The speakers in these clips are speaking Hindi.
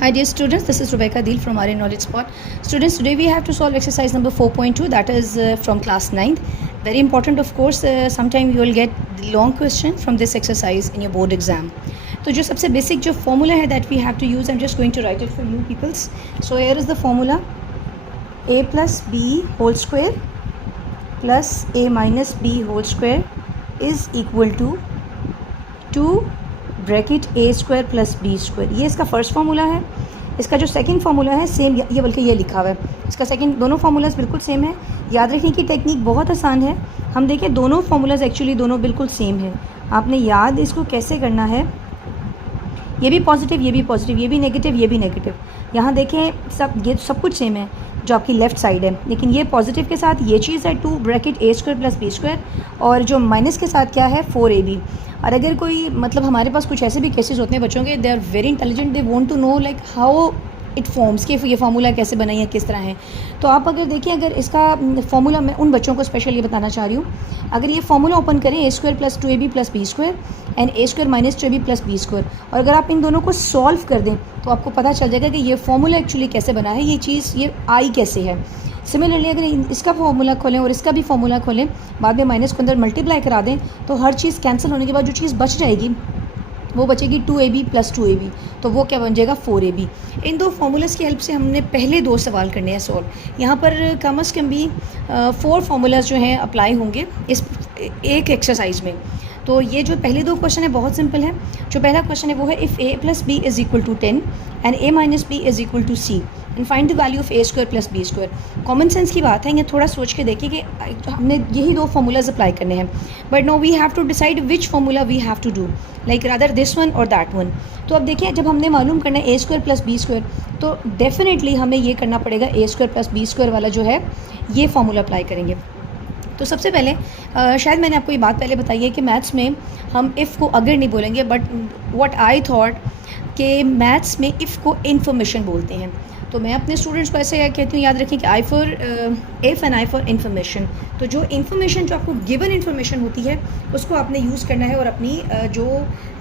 Hi dear students, this is Rebecca Deal from RA Knowledge Spot. Students, today we have to solve exercise number 4.2, that is from class 9th. Very important, of course, sometime you will get the long question from this exercise in your board exam. So जो सबसे basic जो formula है that we have to use, I'm just going to write it for you peoples. So here is the formula: a plus b whole square plus a minus b whole square is equal to 2 bracket A square plus B square. ये इसका फर्स्ट फार्मूला है। इसका जो सेकंड फार्मूला है सेम, ये बल्कि ये लिखा हुआ है, इसका सेकंड, दोनों फार्मूलाज बिल्कुल सेम है। याद रखने की टेक्निक बहुत आसान है। हम देखें दोनों फार्मूलाज एक्चुअली दोनों बिल्कुल सेम है। आपने याद इसको कैसे करना है, ये भी पॉजिटिव, ये भी पॉजिटिव, ये भी नेगेटिव, ये भी नेगेटिव। यहाँ देखें ये सब कुछ सेम है जो आपकी लेफ़्ट साइड है, लेकिन ये पॉजिटिव के साथ ये चीज़ है 2 bracket A square plus B square, और जो माइनस के साथ क्या है 4ab। और अगर कोई मतलब हमारे पास कुछ ऐसे भी केसेस होते हैं बच्चों के, they are very intelligent, they want to know like how it forms, कि ये फार्मूला कैसे बना है, किस तरह है। तो आप अगर देखिए, अगर इसका फार्मूला, मैं उन बच्चों को स्पेशली बताना चाह रही हूँ, अगर ये फार्मूला ओपन करें a square plus 2ab plus B square and a square minus 2ab plus B square, और अगर आप इन दोनों को सॉल्व कर दें तो आपको पता चल जाएगा कि ये फार्मूला एक्चुअली कैसे बना है, ये चीज़, ये आई कैसे है। सिमिलरली अगर इसका फार्मूला खोलें और इसका भी फार्मूला खोलें, बाद में माइनस को अंदर मल्टीप्लाई करा दें, तो हर चीज़ कैंसिल होने के बाद जो चीज़ बच जाएगी वो बचेगी 2ab प्लस 2ab, तो वो क्या बन जाएगा 4ab। इन दो फार्मूलाज की हेल्प से हमने पहले 2 सवाल करने हैं सॉल्व। यहाँ पर कम अज़ कम भी 4 फार्मूलाज जो हैं अप्लाई होंगे इस एक एक्सरसाइज में। तो ये जो पहले 2 क्वेश्चन है बहुत सिंपल है। जो पहला क्वेश्चन है वो है if a plus B is equal to 10 and a minus B is equal to c and find the value of a square plus B square. Common sense की बात है, ये थोड़ा सोच के देखिए कि हमने यही 2 फार्मूलाज अप्लाई करने हैं, but no we have to decide which formula we have to do, like rather this one और दैट वन। तो अब देखिए, जब हमने मालूम करना है a square plus B square, तो डेफिनेटली हमें ये करना पड़ेगा a square plus B square वाला जो है ये फार्मूला अप्लाई करेंगे। तो सबसे पहले शायद मैंने आपको ये बात पहले बताई है कि मैथ्स में हम इफ़ को अगर नहीं बोलेंगे, बट व्हाट आई थॉट कि मैथ्स में इफ़ को इन्फॉर्मेशन बोलते हैं। तो मैं अपने स्टूडेंट्स को ऐसे कहती हूँ, याद रखें कि I for if and I for information. तो जो इन्फॉर्मेशन, जो आपको गिवन इन्फॉर्मेशन होती है, उसको आपने यूज़ करना है और अपनी जो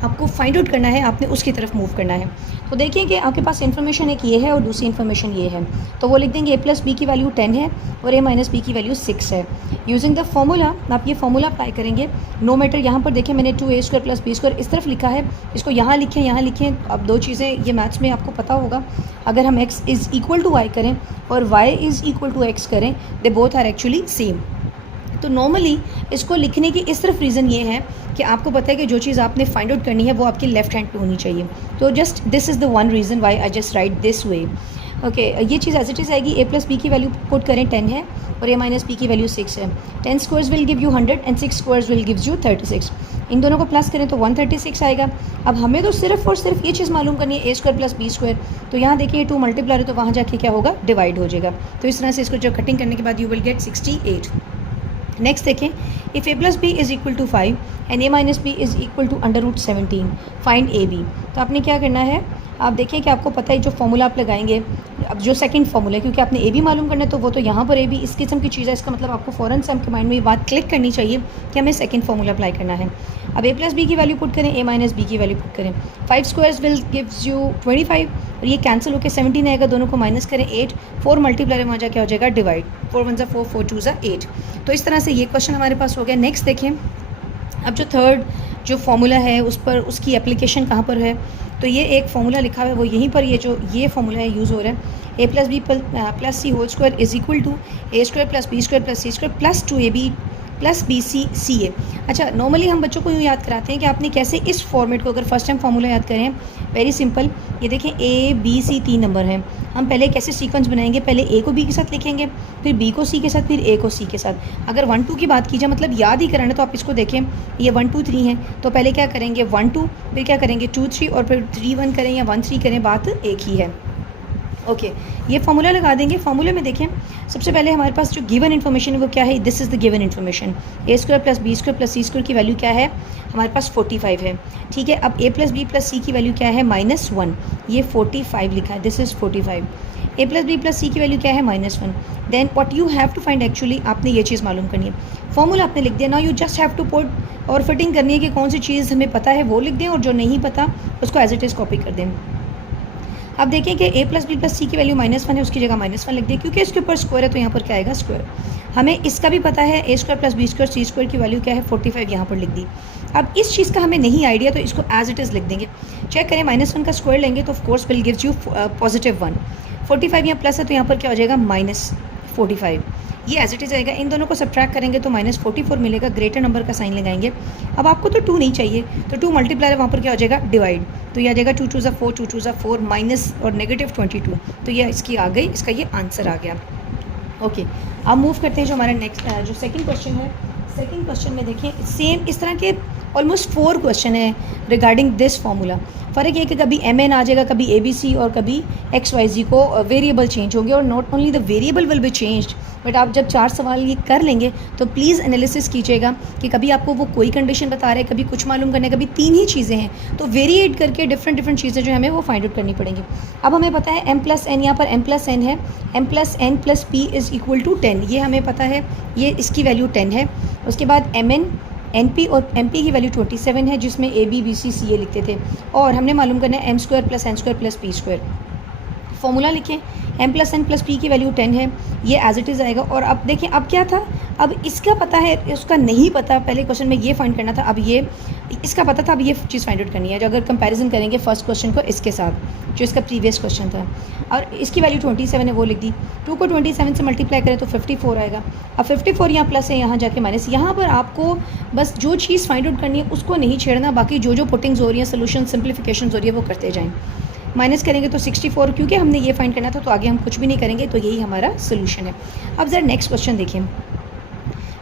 आपको फाइंड आउट करना है, आपने उसकी तरफ मूव करना है। तो देखिए कि आपके पास इन्फॉर्मेशन एक ये है और दूसरी इन्फॉर्मेशन ये है, तो वो लिख देंगे a प्लस बी की वैल्यू 10 है और a माइनस बी की वैल्यू 6 है। यूजिंग द फॉर्मूला आप ये फार्मूला अप्लाई करेंगे। नो मैटर, यहाँ पर देखें मैंने 2a square plus B square इस तरफ लिखा है, इसको यहाँ लिखें, यहाँ लिखें। अब 2 चीज़ें ये मैथ्स में आपको पता होगा, अगर हम x is equal to y करें और y is equal to x करें, they both are actually same. तो नॉर्मली इसको लिखने की इस तरफ रीज़न ये है कि आपको पता है कि जो चीज़ आपने फाइंड आउट करनी है वो आपकी लेफ्ट हैंड पे होनी चाहिए। तो just this is the one reason why I just right this way. Okay, ये चीज़ एज इट इज़ आएगी। a प्लस बी की वैल्यू पुट करें 10 है और a माइनस बी की वैल्यू 6 है। 10 squares will give you 100 and 6 squares will gives you 36। इन दोनों को प्लस करें तो 136 आएगा। अब हमें तो सिर्फ और सिर्फ ये चीज़ मालूम करनी है a square plus B square. तो यहाँ देखिए 2 मल्टीप्लाई है तो वहाँ जाके क्या होगा, डिवाइड हो जाएगा। तो इस तरह से इसको जो कटिंग करने के बाद यू विल गेट 68। नेक्स्ट देखें, if a plus B is equal to 5 and a minus B is equal to √17, find ab। तो आपने क्या करना है, आप देखिए कि आपको पता है जो फार्मूला आप लगाएंगे, अब जो सेकंड फार्मूला है, क्योंकि आपने ab मालूम करना है तो वो तो यहाँ पर ab इस किस्म की चीज़ है। इसका मतलब आपको फ़ौरन से आपके माइंड में ये बात क्लिक करनी चाहिए कि हमें सेकंड फार्मूला अप्लाई करना है। अब a प्लस बी की वैल्यू पुट करें, a माइनस बी की वैल्यू पुट करें। 5 स्क्वायर्स विल गिव्स यू 25 और ये कैंसिल होकर 17 आएगा। दोनों को माइनस करें 8, 4 मल्टीप्लाई वहाँ जाके हो जाएगा डिवाइड, 4 1 4, 4 2 8। तो इस तरह से ये क्वेश्चन हमारे पास हो गया। नेक्स्ट देखें, अब जो थर्ड जो फार्मूला है उस पर उसकी एप्लीकेशन कहाँ पर है, तो ये एक फार्मूला लिखा हुआ है वो यहीं पर ये फार्मूला है यूज़ हो रहा है। a plus b plus c whole square is equal to a square plus B square plus C square plus 2ab plus b c c a. अच्छा, नॉर्मली हम बच्चों को यूँ याद कराते हैं कि आपने कैसे इस फॉर्मेट को, अगर फर्स्ट टाइम फार्मूला याद करें, वेरी सिंपल। ये देखें a b c 3 नंबर हैं, हम पहले कैसे सीक्वेंस बनाएंगे, पहले a को b के साथ लिखेंगे, फिर b को c के साथ, फिर a को c के साथ। अगर 1 2 की बात की जाए, मतलब याद ही कराना, तो आप इसको देखें, ये 1 2 3 है, तो पहले क्या करेंगे 1 2, फिर क्या करेंगे 2 3 और फिर 3 1 करें या 1 3 करें, बात एक ही है। ओके, ये फार्मूला लगा देंगे। फार्मूले में देखें, सबसे पहले हमारे पास जो गिवन इन्फॉर्मेशन है वो क्या है, this is the given information. a square plus B square plus C square की वैल्यू क्या है, हमारे पास 45 है। ठीक है, अब a plus b plus c की वैल्यू क्या है, -1, ये 45 लिखा है, this is 45। a plus b plus c की वैल्यू क्या है, -1। Then what you have to find, actually आपने ये चीज़ मालूम करनी है। फॉर्मूला आपने लिख दिया, now you just have to put और फिटिंग करनी है कि कौन सी चीज़ हमें पता है वो लिख दें और जो नहीं पता उसको एज इट इज़ कॉपी कर दें। अब देखें कि a plus b plus c की वैल्यू -1 है, उसकी जगह -1 लिख दिए, क्योंकि इसके ऊपर स्क्वायर है तो यहाँ पर क्या आएगा स्क्वायर। हमें इसका भी पता है a square plus B square C square की वैल्यू क्या है 45, यहाँ पर लिख दी। अब इस चीज़ का हमें नहीं आइडिया तो इसको एज इट इज़ लिख देंगे। चेक करें -1 का स्क्वायर लेंगे तो ऑफकोर्स विल गिव्स यू +1। 45 यहाँ प्लस है तो यहाँ पर क्या हो जाएगा -45, ये एज इट इज़ आएगा। इन दोनों को सब्ट्रैक्ट करेंगे तो -44 मिलेगा, ग्रेटर नंबर का साइन लगाएंगे। अब आपको तो 2 नहीं चाहिए तो 2 मल्टीप्लाई वहाँ पर क्या हो जाएगा डिवाइड, तो ये आ जाएगा 2 2 ज़ा 4, 2 2 ज़ा 4 माइनस और -22, तो ये इसकी आ गई, इसका ये आंसर आ गया। ओके, अब मूव करते हैं जो हमारा नेक्स्ट जो सेकंड क्वेश्चन है। सेकंड क्वेश्चन में देखें सेम इस तरह के ऑलमोस्ट 4 क्वेश्चन है रिगार्डिंग दिस फार्मूला। फ़र्क ये कि कभी MN आ जाएगा, कभी ABC और कभी XYZ को वेरिएबल चेंज होंगे, और not only the variable will be changed, but आप जब 4 सवाल ये कर लेंगे तो प्लीज़ एनालिसिस कीजिएगा कि कभी आपको वो कोई कंडीशन बता रहे हैं, कभी कुछ मालूम करना है, कभी 3 ही चीज़ें हैं, तो वेरिएट करके डिफरेंट चीज़ें जो हमें वो फाइंड आउट करनी पड़ेंगी। अब हमें पता है m+n, यहाँ पर m+n है, m+n+p इज़ इक्वल टू 10, ये हमें पता है, ये इसकी वैल्यू 10 है। उसके बाद MN, NP और MP की वैल्यू 27 है, जिसमें AB BC CA लिखते थे, और हमने मालूम करना है m² + n² + p²। फॉर्मूला लिखें, m+n+p की वैल्यू 10 है, ये एज इट इज़ आएगा। और अब देखें अब क्या था, अब इसका पता है, उसका नहीं पता, पहले क्वेश्चन में ये फाइंड करना था, अब ये इसका पता था, अब ये चीज़ फाइंड आउट करनी है। जो अगर कंपैरिजन करेंगे फर्स्ट क्वेश्चन को इसके साथ जो इसका प्रीवियस क्वेश्चन था, और इसकी वैल्यू 27 है वो लिख दी, 2 को 27 से मल्टीप्लाई करें तो 54 आएगा। अब 54 यहाँ प्लस है, यहाँ जाके माइनस। यहाँ पर आपको बस जो चीज़ फाइंड आउट करनी है उसको नहीं छेड़ना, बाकी जो पुटिंग्स हो रही हैं, सोल्यूशन सिंप्लीफिकेशन हो रही है, वो करते जाएँ। माइनस करेंगे तो 64, क्योंकि हमने ये फाइंड करना था तो आगे हम कुछ भी नहीं करेंगे, तो यही हमारा सोल्यूशन है। अब ज़रा नेक्स्ट क्वेश्चन देखिए,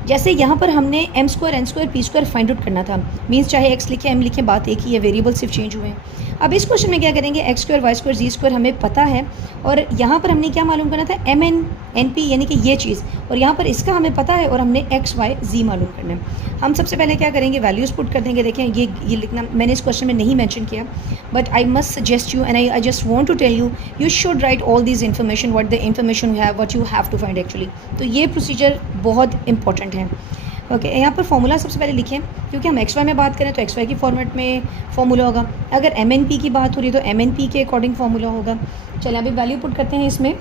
जैसे यहाँ पर हमने m² n² p² find out करना था, मीन्स चाहे x लिखे m लिखे बात एक ही है, वेरिएबल सिर्फ चेंज हुए हैं। अब इस क्वेश्चन में क्या करेंगे, x² y² z² हमें पता है, और यहाँ पर हमने क्या मालूम करना था MN NP यानी कि ये चीज़, और यहाँ पर इसका हमें पता है और हमने x y z मालूम करना है। हम सबसे पहले क्या करेंगे, वैल्यूज़ पुट कर देंगे। देखें ये लिखना मैंने इस क्वेश्चन में नहीं मेंशन किया, but I must suggest you and I just want to tell you should write all this information, what the information you have, what you have to find actually. तो ये प्रोसीजर बहुत इंपॉर्टेंट है। ओके, यहाँ पर फॉर्मूला सबसे पहले लिखें, क्योंकि हम XY में बात करें तो XY की फॉर्मेट में फॉर्मूला होगा, अगर MNP की बात हो रही है तो MNP के अकॉर्डिंग फॉर्मूला होगा। चलिए अभी वैल्यू पुट करते हैं इसमें।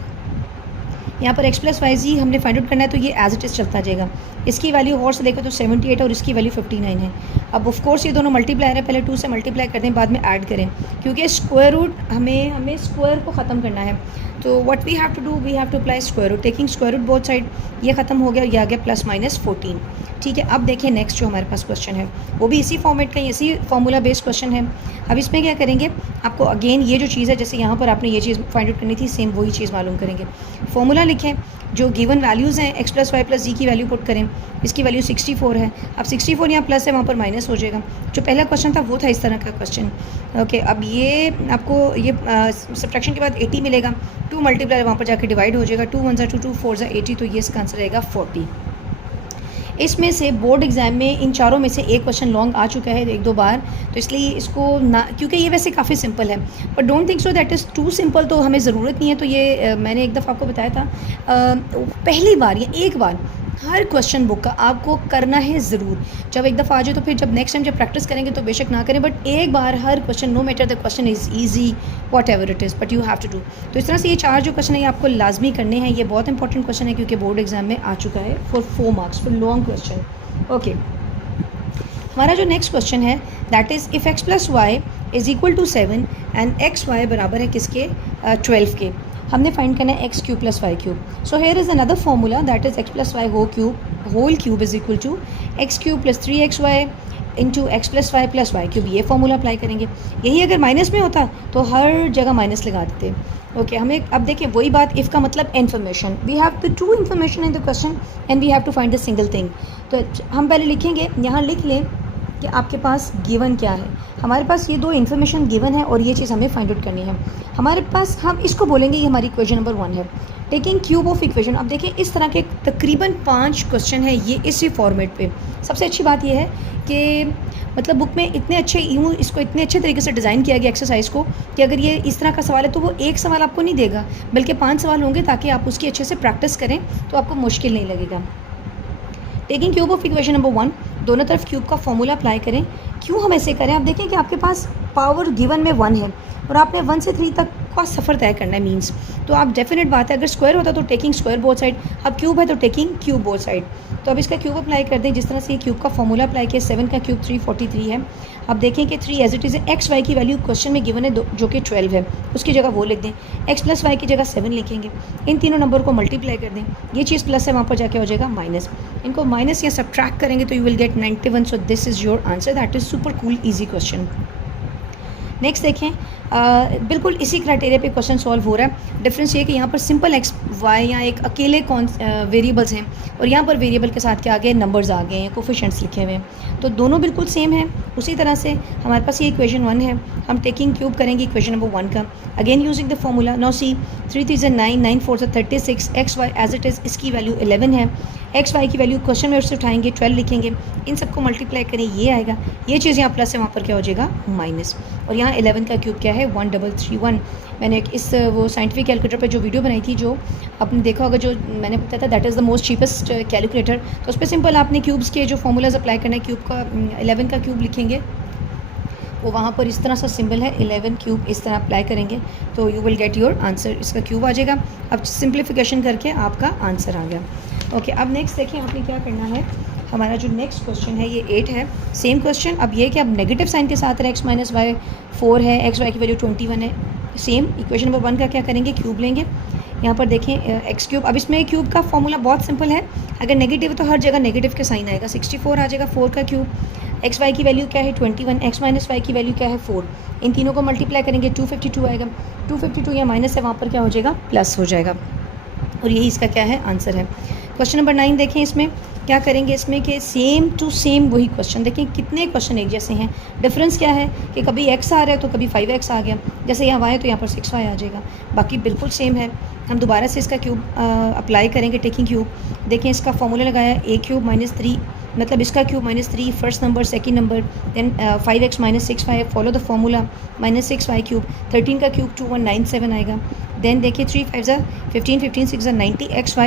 यहाँ पर x + y z हमने फाइंड आउट करना है, तो ये एज इट इज़ चलता जाएगा। इसकी वैल्यू और से देखो तो 78 और इसकी वैल्यू 59 है। अब ऑफ कोर्स ये दोनों मल्टीप्लायर है, पहले 2 से मल्टीप्लाई कर दें, बाद में ऐड करें, क्योंकि स्क्वायर रूट हमें स्क्वायर को ख़त्म करना है। तो what we have to do, we have to apply square root, taking square root both side. ये ख़त्म हो गया, ये आ गया +-14। ठीक है, अब देखिए नेक्स्ट जो हमारे पास क्वेश्चन है वो भी इसी फॉर्मेट का, इसी फार्मूला बेस्ड क्वेश्चन है। अब इसमें क्या करेंगे, आपको अगेन ये जो चीज़ है, जैसे यहाँ पर आपने ये चीज़ फाइंड आउट करनी थी, सेम वही चीज़ मालूम करेंगे। फॉर्मूला लिखें, जो गिवन वैल्यूज़ हैं x + y + z की वैल्यू पुट करें। इसकी वैल्यू 64 है, अब 64 यहाँ प्लस है, वहाँ पर माइनस हो जाएगा। जो पहला क्वेश्चन था वो था इस तरह का क्वेश्चन। ओके, अब ये आपको ये सब्ट्रैक्शन के बाद 80 मिलेगा, 2 मल्टीप्लाई वहाँ पर जाकर डिवाइड हो जाएगा, 2 1 ज़ा 2, 2 4 ज़ा 80, तो ये इसका आंसर रहेगा 40। इसमें से बोर्ड एग्ज़ाम में इन चारों में से एक क्वेश्चन लॉन्ग आ चुका है 1-2 बार, तो इसलिए इसको ना, क्योंकि ये वैसे काफ़ी सिंपल है, but don't think so that is too simple, तो हमें ज़रूरत नहीं है। तो ये मैंने एक दफ़ा आपको बताया था, पहली बार या एक बार हर क्वेश्चन बुक का आपको करना है ज़रूर। जब एक दफ़ा आ जाए तो फिर जब नेक्स्ट टाइम जब प्रैक्टिस करेंगे तो बेशक ना करें, बट एक बार हर question, no matter the question is easy whatever it is, but you have to do. तो इस तरह से ये 4 जो क्वेश्चन है ये आपको लाजमी करने हैं। ये बहुत इंपॉर्टेंट क्वेश्चन है क्योंकि बोर्ड एग्जाम में आ चुका है for 4 marks for long question. Okay, हमारा जो नेक्स्ट क्वेश्चन है that is if x + y = 7 and xy बराबर है किसके, 12 के। हमने फाइंड करना है x³ + y³। So here is another formula that is x + y whole cube is equal to x³ + 3xy into x + y + y³। ये फार्मूला अप्लाई करेंगे। यही अगर माइनस में होता तो हर जगह माइनस लगा देते। ओके, हमें अब देखिए वही बात, इफ़ का मतलब information, we have the 2 information in the question and we have to find the single thing. तो हम पहले लिखेंगे, यहाँ लिख लें कि आपके पास गिवन क्या है। हमारे पास ये 2 इन्फॉर्मेशन गिवन है और ये चीज़ हमें फाइंड आउट करनी है। हमारे पास, हम इसको बोलेंगे ये हमारी इक्वेशन नंबर 1 है, टेकिंग क्यूब ऑफ इक्वेशन। अब देखिए इस तरह के तकरीबन 5 क्वेश्चन है ये इसी फॉर्मेट पे। सबसे अच्छी बात ये है कि मतलब बुक में इतने अच्छे, यूँ इसको इतने अच्छे तरीके से डिज़ाइन किया गया एक्सरसाइज को कि अगर ये इस तरह का सवाल है तो वो एक सवाल आपको नहीं देगा, बल्कि 5 सवाल होंगे ताकि आप उसकी अच्छे से प्रैक्टिस करें तो आपको मुश्किल नहीं लगेगा। Taking cube of equation number 1, दोनों तरफ क्यूब का फॉर्मूला अप्लाई करें। क्यों हम ऐसे करें, आप देखें कि आपके पास पावर गिवन में 1 है और आपने 1 से 3 तक आपका सफ़र तय करना है मीन्स। तो आप डेफिनेट बात है, अगर स्क्वायर होता तो टेकिंग स्क्वायर बोथ साइड, अब क्यूब है तो टेकिंग क्यूब बोथ साइड। तो अब इसका क्यूब अप्लाई कर दें, जिस तरह से ये क्यूब का फॉर्मूला अप्लाई किया, 7 का क्यूब 343 है। अब देखें कि 3 एज इट इज़ है, एक्स वाई की वैल्यू क्वेश्चन में गिवन है जो कि 12 है, उसकी जगह वो लिख दें, एक्स प्लस वाई की जगह 7 लिखेंगे, इन तीनों नंबर को मल्टीप्लाई कर दें, ये चीज़ प्लस है वहाँ पर जाके हो जाएगा माइनस, इनको माइनस या सब्ट्रैक्ट करेंगे तो you will gate 91। So this is your answer, that is super cool easy question. Next देखें, बिल्कुल इसी क्राइटेरिया पे क्वेश्चन सॉल्व हो रहा है। डिफरेंस ये कि यहाँ पर सिंपल एक्स वाई यहाँ एक अकेले वेरिएबल्स हैं, और यहाँ पर वेरिएबल के साथ क्या आ गए, नंबर्स आ गए हैं, कोफिशिएंट्स लिखे हुए हैं, तो दोनों बिल्कुल सेम हैं। उसी तरह से हमारे पास ये इक्वेशन 1 है, हम टेकिंग क्यूब करेंगे इक्वेशन नंबर 1 का, again using the formula. No see 3 3 9, 9 4 36, X Y as it is, इसकी वैल्यू 11 है, एक्स वाई की वैल्यू क्वेश्चन में से उठाएंगे 12 लिखेंगे, इन सबको मल्टीप्लाई करें, ये आएगा, ये चीज़ यहाँ प्लस है वहाँ पर क्या हो जाएगा माइनस, और यहाँ 11 का क्यूब क्या है 1331। मैंने एक इस वो साइंटिफिक कैलकुलेटर पे जो वीडियो बनाई थी, जो आपने देखा होगा, जो मैंने बताया था that is the most cheapest calculator, तो उस पर सिंपल आपने क्यूब्स के जो फॉर्मूलाज अप्लाई करना है, क्यूब का 11 का क्यूब लिखेंगे, वो वहाँ पर इस तरह सा सिंबल है 11 क्यूब, इस तरह अप्लाई करेंगे तो you will get your answer, इसका क्यूब आ जाएगा। अब सिंप्लीफिकेशन करके आपका आंसर आ गया। ओके, अब नेक्स्ट देखें आपने क्या करना है, हमारा जो नेक्स्ट क्वेश्चन है ये 8 है, सेम क्वेश्चन। अब ये कि अब नेगेटिव साइन के साथ है, एक्स माइनस वाई 4 है, एक्स वाई की वैल्यू 21 है, सेम इक्वेशन नंबर 1 का क्या करेंगे, क्यूब लेंगे, यहाँ पर देखें एक्स क्यूब। अब इसमें क्यूब का फॉर्मूला बहुत सिंपल है, अगर नेगेटिव है तो हर जगह नेगेटिव के साइन आएगा, 64 आ जाएगा 4 का क्यूब, एक्स वाई की वैल्यू क्या है 21, एक्स माइनस वाई की वैल्यू क्या है 4, इन तीनों को मल्टीप्लाई करेंगे 252 आएगा, 252 या माइनस है वहाँ पर क्या हो जाएगा प्लस हो जाएगा, और यही इसका क्या है आंसर है। क्वेश्चन नंबर 9 देखें, इसमें क्या करेंगे, इसमें कि सेम टू सेम वही क्वेश्चन, देखें कितने क्वेश्चन एक जैसे हैं, डिफरेंस क्या है कि कभी x आ रहा है तो कभी 5x आ गया, जैसे यहाँ y है तो यहाँ पर 6y आ जाएगा, बाकी बिल्कुल सेम है। हम दोबारा से इसका क्यूब अप्लाई करेंगे, टेकिंग क्यूब, देखें इसका फॉर्मूला लगाया a क्यूब माइनस 3, मतलब इसका cube minus 3 first number, second number, then 5x minus 6y, follow the formula, minus 6y cube, 13 का क्यूब 2197 आएगा, देन देखिए 3 5 15, 15 6 90, एक्स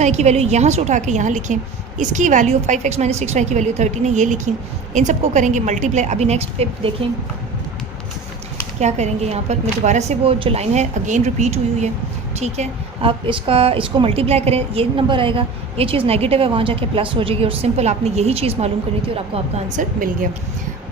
वाई की वैल्यू यहाँ से उठा के यहाँ लिखें, इसकी वैल्यू 5x माइनस 6y की वैल्यू 13 है, ये लिखी, इन सबको करेंगे मल्टीप्लाई। अभी नेक्स्ट पे देखें क्या करेंगे, यहाँ पर मैं दोबारा से वो जो लाइन है अगेन रिपीट हुई है, ठीक है, आप इसको मल्टीप्लाई करें, ये नंबर आएगा, ये चीज़ नेगेटिव है वहाँ जाके प्लस हो जाएगी, और सिंपल आपने यही चीज़ मालूम करनी थी और आपको आपका आंसर मिल गया।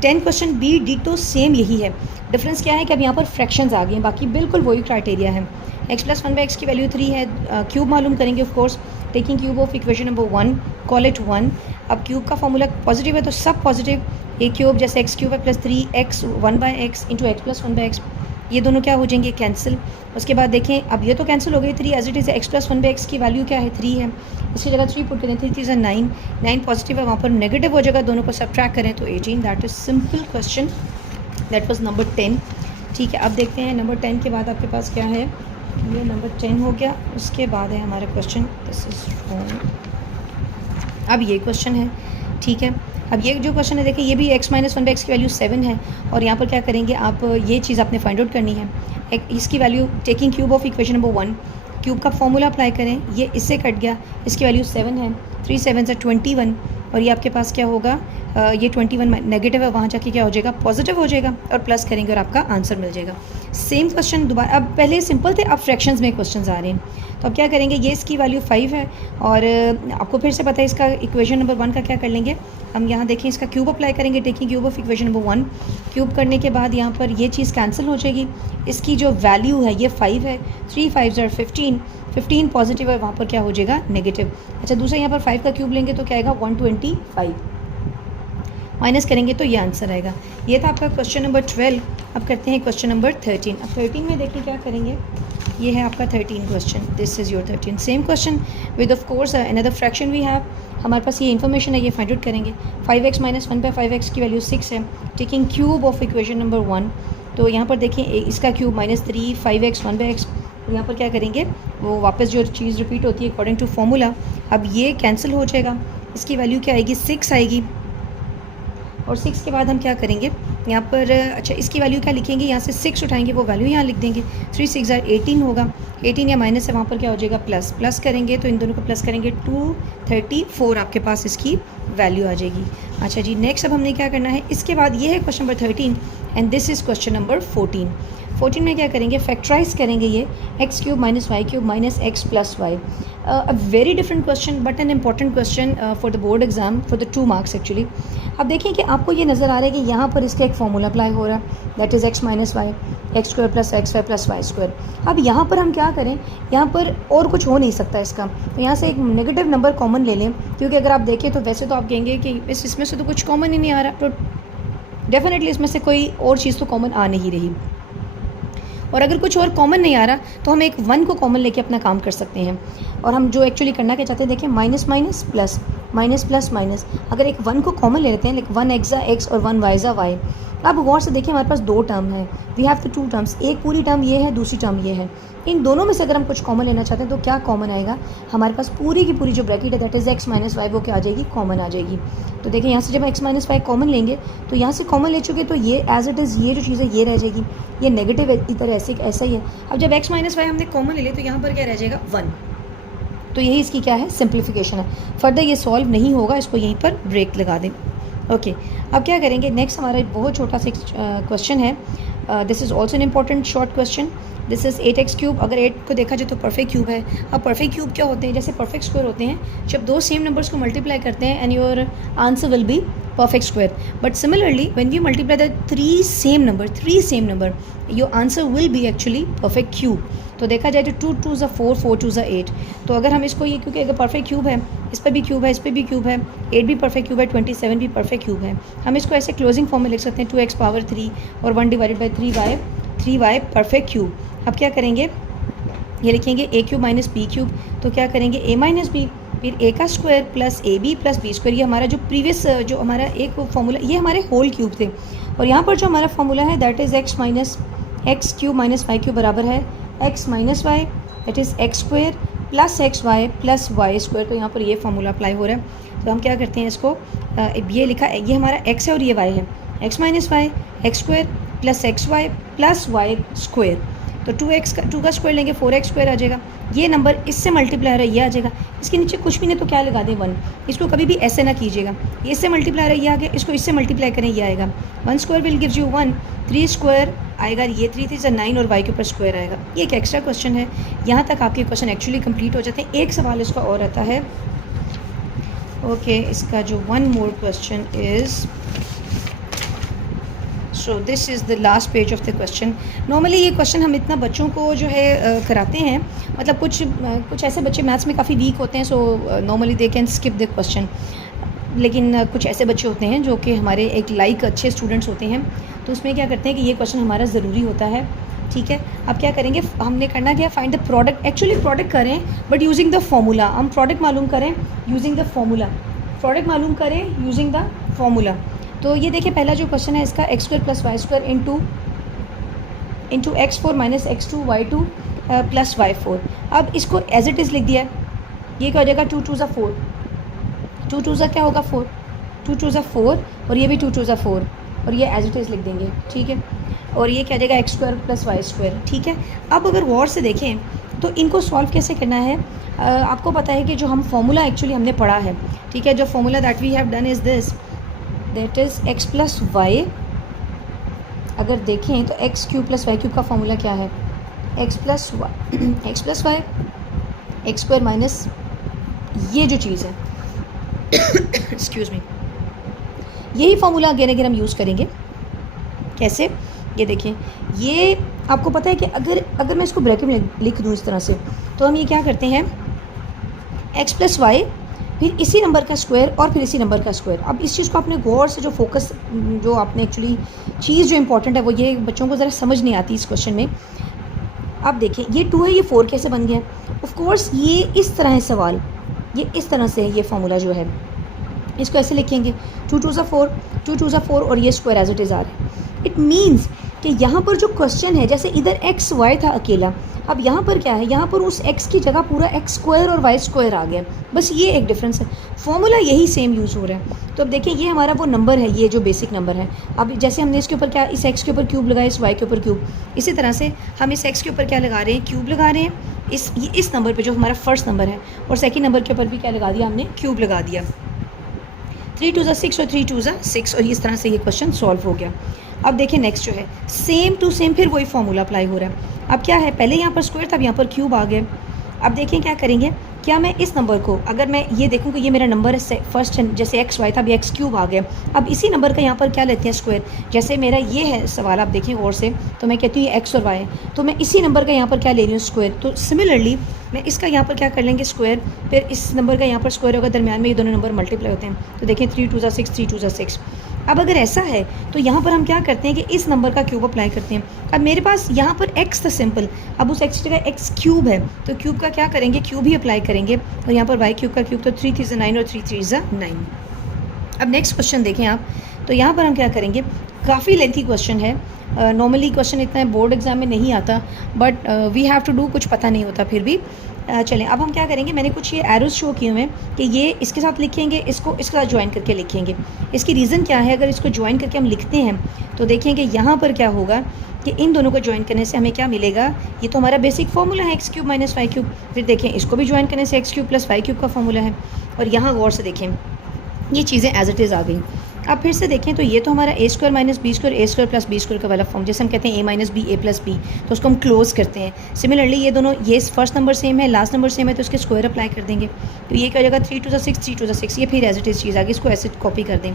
10 क्वेश्चन बी डी तो सेम यही है, डिफरेंस क्या है कि अब यहाँ पर फ्रैक्शंस आ गए हैं, बाकी बिल्कुल वही क्राइटेरिया है। x प्लस 1/x की वैल्यू 3 है, क्यूब मालूम करेंगे of course, taking cube of equation number 1, call it 1। अब क्यूब का फॉर्मूला पॉजिटिव है तो सब पॉजिटिव, ए क्यूब जैसे x क्यूब है plus 3x 1/x into x plus 1/x, ये दोनों क्या हो जाएंगे कैंसिल। उसके बाद देखें अब ये तो कैंसिल हो गई, 3 as it is, x plus 1/x की वैल्यू क्या है 3 है, इसकी जगह 3 पुट करें, 3 3 9, 9 पॉजिटिव है वहाँ पर नेगेटिव हो जाएगा, दोनों को सब्ट्रैक्ट करें तो 18। That is simple question, that was number 10। ठीक है, अब देखते हैं नंबर 10 के बाद आपके पास क्या है, ये नंबर 10 हो गया, उसके बाद है हमारा क्वेश्चन, दिस इज़ अब ये क्वेश्चन है, ठीक है। अब ये जो क्वेश्चन है देखिए, ये भी x माइनस 1/x की वैल्यू 7 है, और यहाँ पर क्या करेंगे आप, ये चीज़ आपने फाइंड आउट करनी है, इसकी value taking cube of equation number 1, cube का फॉर्मूला अप्लाई करें, ये इससे कट गया, इसकी वैल्यू 7 है, 3 7 21, और ये आपके पास क्या होगा, ये 21 नेगेटिव है वहाँ जाके क्या हो जाएगा पॉजिटिव हो जाएगा, और प्लस करेंगे और आपका आंसर मिल जाएगा। सेम क्वेश्चन दोबारा, अब पहले सिंपल थे, अब फ्रैक्शंस में क्वेश्चंस आ रहे हैं, तो अब क्या करेंगे, ये इसकी वैल्यू 5 है, और आपको फिर से पता है इसका इक्वेशन नंबर 1 का क्या कर लेंगे हम, यहाँ देखें इसका क्यूब अप्लाई करेंगे, taking cube of equation number 1, cube करने के बाद यहाँ पर ये चीज़ कैंसिल हो जाएगी, इसकी जो वैल्यू है ये 5 है, 3 5 15, 15 पॉजिटिव है वहाँ पर क्या हो जाएगा नेगेटिव। अच्छा, दूसरा यहाँ पर 5 का क्यूब लेंगे तो क्या आएगा 125, माइनस करेंगे तो ये आंसर आएगा। ये था आपका क्वेश्चन नंबर 12। अब करते हैं क्वेश्चन नंबर 13। अब 13 में देखिए क्या करेंगे, ये है आपका 13 question, this is your 13 same question with of course another fraction we have, हमारे पास ये इन्फॉर्मेशन है, ये फाइंड आउट करेंगे। 5x माइनस 1/5x की वैल्यू 6 है, taking cube of equation number 1, तो यहाँ पर देखें इसका क्यूब माइनस 3 5x 1/x, यहाँ पर क्या करेंगे वो वापस जो चीज़ रिपीट होती है अकॉर्डिंग टू फॉर्मूला, अब ये कैंसिल हो जाएगा, इसकी वैल्यू क्या आएगी 6 आएगी, और 6 के बाद हम क्या करेंगे यहाँ पर, अच्छा इसकी वैल्यू क्या लिखेंगे, यहाँ से 6 उठाएंगे वो वैल्यू यहाँ लिख देंगे, 3 6 18 होगा, 18 या माइनस है वहाँ पर क्या हो जाएगा प्लस, प्लस करेंगे तो इन दोनों को प्लस करेंगे 234 आपके पास इसकी वैल्यू आ जाएगी। अच्छा जी, नेक्स्ट अब हमने क्या करना है, इसके बाद ये है question number 13 and this is question number 14। 14 में क्या करेंगे, फैक्टराइज करेंगे ये X cube minus Y cube minus X plus Y. A very different question but an important question for the board exam for the 2 marks actually. अब देखिए कि आपको ये नज़र आ रहा है कि यहाँ पर इसका एक फॉर्मूला अप्लाई हो रहा है, that is X minus Y x square plus X Y plus Y square. अब यहाँ पर हम क्या करें, यहाँ पर और कुछ हो नहीं सकता इसका, तो यहाँ से एक नेगेटिव नंबर कॉमन ले लें, क्योंकि अगर आप देखें तो वैसे तो आप कहेंगे कि इसमें से तो कुछ कॉमन ही नहीं आ रहा, तो डेफिनेटली इसमें से कोई और चीज़ तो कॉमन आ नहीं रही. और अगर कुछ और कॉमन नहीं आ रहा तो हम एक 1 को कॉमन लेके अपना काम कर सकते हैं. और हम जो एक्चुअली करना क्या चाहते हैं, देखिए minus minus plus minus plus minus, अगर एक 1 को कॉमन ले लेते हैं, लाइक 1 एक्स एक्स और 1 वाई वाई. अब गौर से देखिए हमारे पास 2 टर्म है, वी हैव द 2 टर्म्स, एक पूरी टर्म ये है, दूसरी टर्म ये है. इन दोनों में से अगर हम कुछ कॉमन लेना चाहते हैं तो क्या कॉमन आएगा, हमारे पास पूरी की पूरी जो ब्रैकेट है that is X minus Y, वो क्या आ जाएगी, कॉमन आ जाएगी. तो देखिए यहाँ से जब एक्स माइनस वाई कॉमन लेंगे तो यहाँ से कॉमन ले चुके तो ये एज इट इज़ ये जो चीज़ है ये रह जाएगी, ये नेगेटिव इधर ऐसे ऐसा ही है. अब जब एक्स माइनस वाई हमने कॉमन ले लिया तो यहाँ पर क्या रह जाएगा, 1. तो यही इसकी क्या है, सिंप्लीफिकेशन है. फर्दर ये सॉल्व नहीं होगा, इसको यहीं पर ब्रेक लगा दें. ओके अब क्या करेंगे, नेक्स्ट हमारा एक बहुत छोटा सा क्वेश्चन है. This is also an important short question. This is 8x cube. अगर 8 को देखा जाए तो परफेक्ट क्यूब है. अब परफेक्ट क्यूब क्या होते हैं, जैसे परफेक्ट स्क्वायर होते हैं जब 2 सेम नंबर्स को मल्टीप्लाई करते हैं and your answer will be perfect square. But similarly when we multiply the 3 same number your answer will be actually perfect cube. तो देखा जाए तो 2 2s are 4 4 2s are 8. तो अगर हम इसको ये, क्योंकि अगर परफेक्ट क्यूब है, इस पर भी क्यूब है, इस पर भी क्यूब है, 8 भी परफेक्ट क्यूब है, 27 भी परफेक्ट क्यूब है, हम इसको ऐसे क्लोजिंग फॉर्म में लिख सकते हैं 2x पावर 3 और 1 divided by 3y perfect cube. अब क्या करेंगे, ये लिखेंगे a cube minus b cube. तो क्या करेंगे, a माइनस बी फिर a का square plus A B plus B square. ये हमारा जो प्रीवियस जो हमारा एक फॉर्मूला, ये हमारे होल क्यूब थे. और यहाँ पर जो हमारा फॉर्मूला है that is X minus X cube minus Y cube बराबर है X minus Y, that is X square plus X Y plus Y square. तो यहाँ पर ये फॉर्मूला अप्लाई हो रहा है. तो हम क्या करते हैं इसको, ये लिखा, ये हमारा एक्स है और ये वाई है, X minus Y x square plus X Y plus Y square. तो 2 का स्क्वायर लेंगे 4x स्क्वायर आ जाएगा. ये नंबर इससे मल्टीप्लाई हो रहा है ये आ जाएगा. इसके नीचे कुछ भी नहीं तो क्या लगा दें 1. इसको कभी भी ऐसे ना कीजिएगा, ये इससे मल्टीप्लाई हो रहा है ये आ गया, इसको इससे मल्टीप्लाई करें ये आएगा. 1 square will gives you 1, 3 square आएगा, ये 3 3 9 और y के ऊपर स्क्वायर आएगा. ये एक एक्स्ट्रा क्वेश्चन है. यहाँ तक आपके क्वेश्चन एक्चुअली कंप्लीट हो जाते हैं. एक सवाल इसका और आता है. ओके इसका जो 1 more question is, so this is the last page of the question. Normally ये क्वेश्चन हम इतना बच्चों को जो है कराते हैं, मतलब कुछ ऐसे बच्चे मैथ्स में काफ़ी वीक होते हैं, so normally they can skip the question. लेकिन कुछ ऐसे बच्चे होते हैं जो कि हमारे एक लाइक अच्छे स्टूडेंट्स होते हैं, तो उसमें क्या करते हैं कि ये क्वेश्चन हमारा ज़रूरी होता है. ठीक है, अब क्या करेंगे, हमने करना क्या, find the product. Actually product करें बट यूजिंग द फॉर्मूला. हम प्रोडक्ट मालूम करें यूजिंग द फॉर्मूला, प्रोडक्ट मालूम करें यूजिंग द फॉर्मूला. तो ये देखिए पहला जो क्वेश्चन है इसका x square plus Y square into x4 minus x2 y2 plus y4. अब इसको एज इट इज़ लिख दिया है. ये क्या हो जाएगा, 2 2 4, 2 2 क्या होगा 4, 2 2 4 और ये भी 2 2 4 और ये एज इट इज़ लिख देंगे. ठीक है, और ये क्या हो जाएगा x square plus Y square. ठीक है, अब अगर गौर से देखें तो इनको सॉल्व कैसे करना है. आपको पता है कि जो हम फॉर्मूला एक्चुअली हमने पढ़ा है, ठीक है, जो formula that we have done is this, that is x plus y. अगर देखें तो x cube plus y cube का फॉर्मूला क्या है, x plus y x square minus ये जो चीज़ है एक्सक्यूज़ मी, यही फॉर्मूला अगेन हम यूज़ करेंगे. कैसे, ये देखें, ये आपको पता है कि अगर मैं इसको ब्रैकेट में लिख दूँ इस तरह से, तो हम ये क्या करते हैं, एक्स प्लस वाई फिर इसी नंबर का स्क्वायर और फिर इसी नंबर का स्क्वायर. अब इस चीज़ को आपने गौर से जो फोकस, जो आपने एक्चुअली चीज़ जो इंपॉर्टेंट है वो ये बच्चों को ज़रा समझ नहीं आती इस क्वेश्चन में. अब देखिए ये 2 है, ये 4 कैसे बन गया. ऑफ कोर्स ये इस तरह है सवाल, ये इस तरह से है ये फॉर्मूला जो है, इसको ऐसे लिखेंगे 2 2 4, 2 2 4 और ये स्क्वायर एज इट इज़ आ रहा है. इट मीन्स कि यहाँ पर जो क्वेश्चन है, जैसे इधर एक्स वाई था अकेला, अब यहाँ पर क्या है, यहाँ पर उस x की जगह पूरा एक्स स्क्वायर और वाई स्क्वायर आ गया. बस ये एक डिफरेंस है, फॉर्मूला यही सेम यूज़ हो रहा है. तो अब देखिए ये हमारा वो नंबर है, ये जो बेसिक नंबर है. अब जैसे हमने इसके ऊपर क्या, इस x के ऊपर क्यूब लगाया, इस y के ऊपर क्यूब, इसी तरह से हम इस x के ऊपर क्या लगा रहे हैं, क्यूब लगा रहे हैं इस नंबर पर जो हमारा फर्स्ट नंबर है, और सेकेंड नंबर के ऊपर भी क्या लगा दिया हमने, क्यूब लगा दिया. 3 2 6 और 3 2 6 और इस तरह से ये क्वेश्चन सॉल्व हो गया। अब देखिए नेक्स्ट जो है सेम टू सेम फिर वही फॉर्मूला अप्लाई हो रहा है। अब क्या है, पहले यहाँ पर स्क्वायर था, अब यहाँ पर क्यूब आ गए। अब देखिए क्या करेंगे, क्या मैं इस नंबर को अगर मैं ये देखूँ कि ये मेरा नंबर है फर्स्ट, जैसे एक्स वाई था, अभी एक्स क्यूब आ गया। अब इसी नंबर का यहाँ पर क्या लेते हैं स्क्वायर, जैसे मेरा ये है सवाल, आप देखें और से, तो मैं कहती हूँ एक्स और वाई है, तो मैं इसी नंबर का यहाँ पर क्या ले रही हूँ स्क्वायर। तो सिमिलरली मैं इसका यहाँ पर क्या कर लेंगे स्क्वायर, फिर इस नंबर का यहाँ पर स्क्वायर होगा, दरमियान में ये दोनों नंबर मल्टीप्लाई होते हैं। तो देखें 3 2 6 3 2 6। अब अगर ऐसा है तो यहाँ पर हम क्या करते हैं कि इस नंबर का क्यूब अप्लाई करते हैं। अब मेरे पास यहाँ पर x था सिंपल, अब उस x की जगह x क्यूब है, तो क्यूब का क्या करेंगे, क्यूब ही अप्लाई करेंगे। और यहाँ पर y क्यूब का क्यूब, तो 3 3 9 और 3 3 9। अब नेक्स्ट क्वेश्चन देखें आप, तो यहाँ पर हम क्या करेंगे, काफ़ी लेंथी क्वेश्चन है। नॉर्मली क्वेश्चन इतना बोर्ड एग्जाम में नहीं आता, but we have to do, कुछ पता नहीं होता फिर भी। चलें अब हम क्या करेंगे, मैंने कुछ ये एरोज शो किए हुए हैं कि ये इसके साथ लिखेंगे, इसको इसके साथ ज्वाइन करके लिखेंगे। इसकी रीज़न क्या है, अगर इसको ज्वाइन करके हम लिखते हैं तो देखेंगे यहाँ पर क्या होगा कि इन दोनों को ज्वाइन करने से हमें क्या मिलेगा, ये तो हमारा बेसिक फार्मूला है x cube minus Y cube. फिर देखें इसको भी ज्वाइन करने से x cube plus y cube का फार्मूला है। और यहाँ गौर से देखें ये चीज़ें एज इट इज़ आ गई। अब फिर से देखें तो ये तो हमारा ए स्क्वायर माइनस बी स्क्वायर, ए स्क्वायर प्लस बी स्क्वायर का वाला फॉर्म, जैसे हम कहते हैं ए माइनस बी ए प्लस बी, तो उसको हम क्लोज करते हैं। सिमिलरली ये दोनों, ये फर्स्ट नंबर सेम है, लास्ट नंबर सेम है, तो इसके स्क्वायर अप्लाई कर देंगे। तो ये क्या हो जाएगा 3 2 6 3 2 6, ये फिर एज इट इज़ चीज़ आ गई, इसको ऐसे कॉपी कर दें।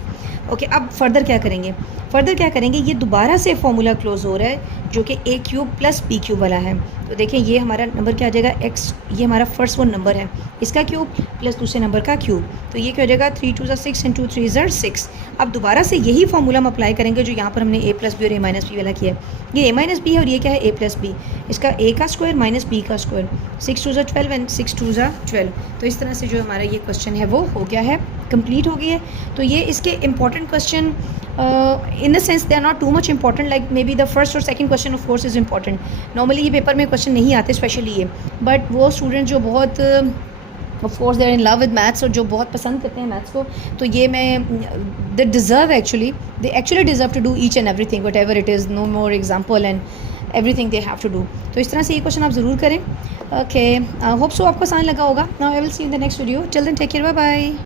ओके, अब फर्दर क्या करेंगे, फर्दर क्या करेंगे, ये दोबारा से फॉर्मूला क्लोज हो रहा है जो कि ए क्यूब प्लस बी क्यूब वाला है। तो देखें ये हमारा नंबर क्या आ जाएगा एक्स, ये हमारा फर्स्ट वो नंबर है, इसका क्यूब प्लस दूसरे नंबर का क्यूब, तो ये क्या हो जाएगा 3 2 6 एंड 2 3 6। अब दोबारा से यही फॉर्मूला हम अप्लाई करेंगे जो यहाँ पर हमने ए प्लस बी और ए माइनस बी वाला किया है। ये ए माइनस बी है और ये क्या है ए प्लस बी, इसका ए का स्क्वायर माइनस बी का स्क्वायर, 6 2 12 एंड 6 2 12। तो इस तरह से जो हमारा ये क्वेश्चन है वो हो गया है, कंप्लीट हो गई है। तो ये इसके important question in the sense they are not too much important, like maybe the first और second question of course is important. Normally ये पेपर में क्वेश्चन नहीं आते स्पेशली ये, बट वो स्टूडेंट जो बहुत of course they are in love with maths और जो बहुत पसंद करते हैं मैथ्स को, तो ये मैं they deserve they actually deserve to do each and everything whatever it is, no more example and everything they have to do. तो इस तरह से ये क्वेश्चन आप ज़रूर करें। ओके, होप सो आपको आसान लगा होगा। Now I will see in the next video, till then take care, bye bye.